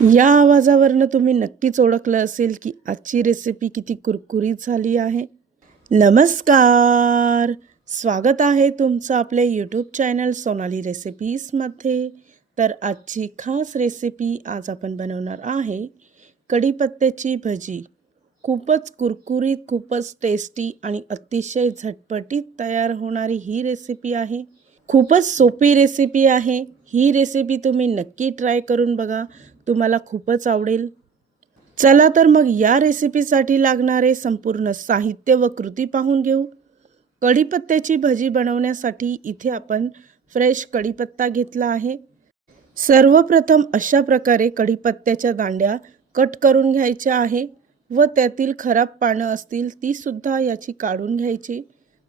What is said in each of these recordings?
या आवाजावरनं तुम्ही नक्कीच ओळखलं असेल की आजची रेसिपी किती कुरकुरीत झाली आहे. नमस्कार. स्वागत आहे तुमचं आपल्या यूट्यूब चॅनल सोनाली रेसिपीजमध्ये तर आजची खास रेसिपी आज आपण बनवणार आहे. कढीपत्त्याची भजी. खूपच कुरकुरीत खूपच टेस्टी आणि अतिशय झटपटीत तयार होणारी ही रेसिपी आहे. खूपच सोपी रेसिपी आहे. ही रेसिपी तुम्ही नक्की ट्राय करून बघा. तुम्हाला खूपच आवडेल. चला तर मग या रेसिपीसाठी लागणारे संपूर्ण साहित्य व कृती पाहून घेऊ. कढीपत्त्याची भजी बनवण्यासाठी इथे आपण फ्रेश कढीपत्ता घेतला आहे. सर्वप्रथम अशा प्रकारे कढीपत्त्याच्या दांड्या कट करून घ्यायच्या आहे व त्यातील खराब पानं असतील तीसुद्धा याची काढून घ्यायची.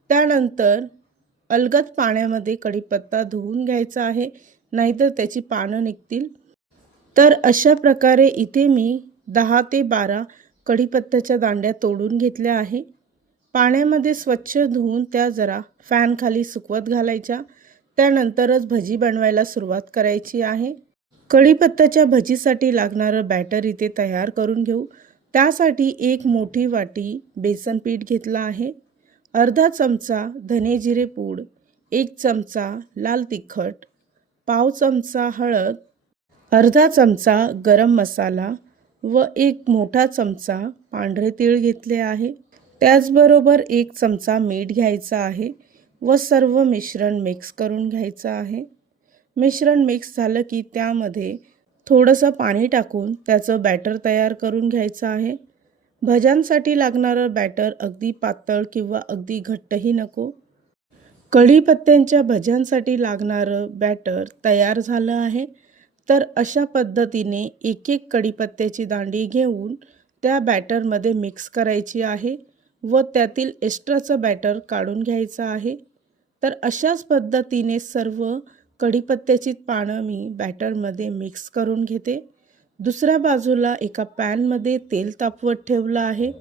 त्यानंतर अलगद पाण्यामध्ये कढीपत्ता धुवून घ्यायचा आहे नाहीतर त्याची पानं निघतील. तर अशा प्रकारे इथे मी दहा ते बारा कढीपत्त्याच्या दांड्या तोडून घेतल्या आहे. पाण्यामध्ये स्वच्छ धुवून त्या जरा फॅनखाली सुकवत घालायच्या. त्यानंतरच भजी बनवायला सुरुवात करायची आहे. कढीपत्त्याच्या भजीसाठी लागणारं बॅटर इथे तयार करून घेऊ. त्यासाठी एक मोठी वाटी बेसन पीठ घेतलं आहे. अर्धा चमचा धने जिरे पूड एक चमचा लाल तिखट पाव चमचा हळद अर्धा चमचा गरम मसाला व एक मोठा चमचा पांढरे तीळ घेतले आहे. त्याचबरोबर एक चमचा मीठ घ्यायचा आहे व सर्व मिश्रण मिक्स करून घ्यायचं आहे. मिश्रण मिक्स झालं की त्यामध्ये थोडंसं पाणी टाकून त्याचं बॅटर तयार करून घ्यायचं आहे. भज्यांसाठी लागणारं बॅटर अगदी पातळ किंवा अगदी घट्टही नको. कढीपत्त्यांच्या भज्यांसाठी लागणारं बॅटर तयार झालं आहे. तर अशा पद्धतीने एक एक कढीपत्त्याची दांडी घेऊन त्या बॅटरमध्ये मिक्स करायची आहे व त्यातील एक्स्ट्राचं बॅटर काढून घ्यायचं आहे. तर अशाच पद्धतीने सर्व कढीपत्त्याची पानं मी बॅटरमध्ये मिक्स करून घेते. दुसऱ्या बाजूला एका पॅनमध्ये तेल तापवत ठेवलं आहे.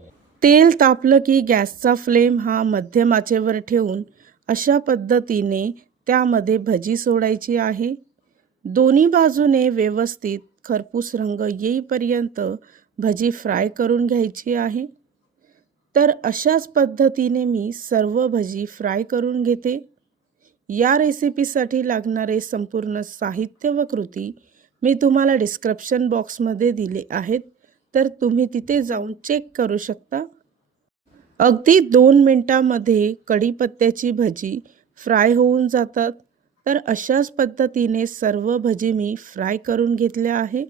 तेल तापलं की गॅसचा फ्लेम हा मध्यमाचेवर ठेवून अशा पद्धतीने त्यामध्ये भजी सोडायची आहे. दोन्ही बाजूने व्यवस्थित खरपूस रंग येईपर्यंत भजी फ्राय करून घ्यायची आहे. तर अशाच पद्धतीने मी सर्व भजी फ्राय करून घेते. या रेसिपीसाठी लागणारे संपूर्ण साहित्य व कृती मी तुम्हाला डिस्क्रिप्शन बॉक्समध्ये दिले आहेत. तर तुम्ही तिथे जाऊन चेक करू शकता. अगदी दोन मिनटामध्ये कढीपत्त्याची भजी फ्राय होऊन जातात. तर अशाच पद्धतीने सर्व भजी मी फ्राय करून घेतल्या आहे.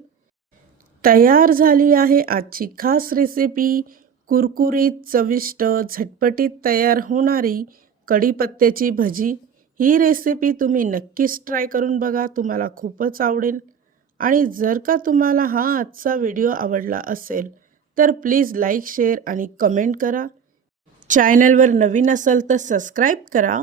तयार झाली आहे आजची खास रेसिपी कुरकुरीत चविष्ट झटपटीत तयार होणारी कढीपत्त्याची भजी. ही रेसिपी तुम्ही नक्कीच ट्राय करून बघा तुम्हाला खूपच आवडेल. आणि जर का तुम्हाला हा आजचा व्हिडिओ आवडला असेल तर प्लीज लाईक शेअर आणि कमेंट करा. चॅनलवर नवीन असाल तर सबस्क्राईब करा.